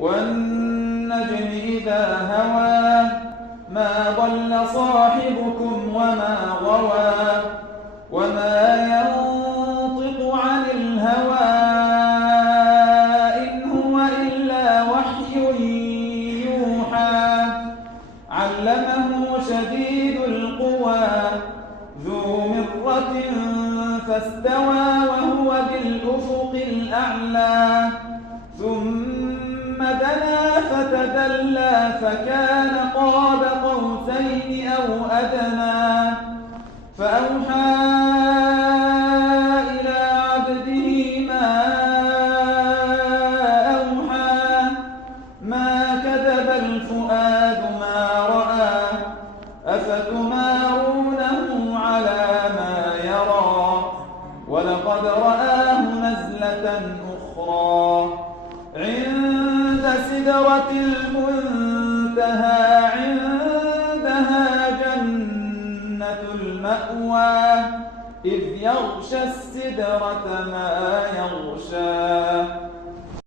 والنجم إذا هوى ما ضل صاحبكم وما غوى وما ينطق عن الهوى إن هو إلا وحي يوحى علمه شديد القوى ذو مرة فاستوى وهو بالأفق الأعلى ثم دنا فتدلى فكان قاب قوسين أو أدنى فأوحى إلى عبده ما أوحى ما كذب الفؤاد ما رأى أفتمارونه على ما يرى ولقد رآه نزلة أخرى عند سدرة المنتهى عندها جنة المأوى إذ يغشى السدرة ما يغشى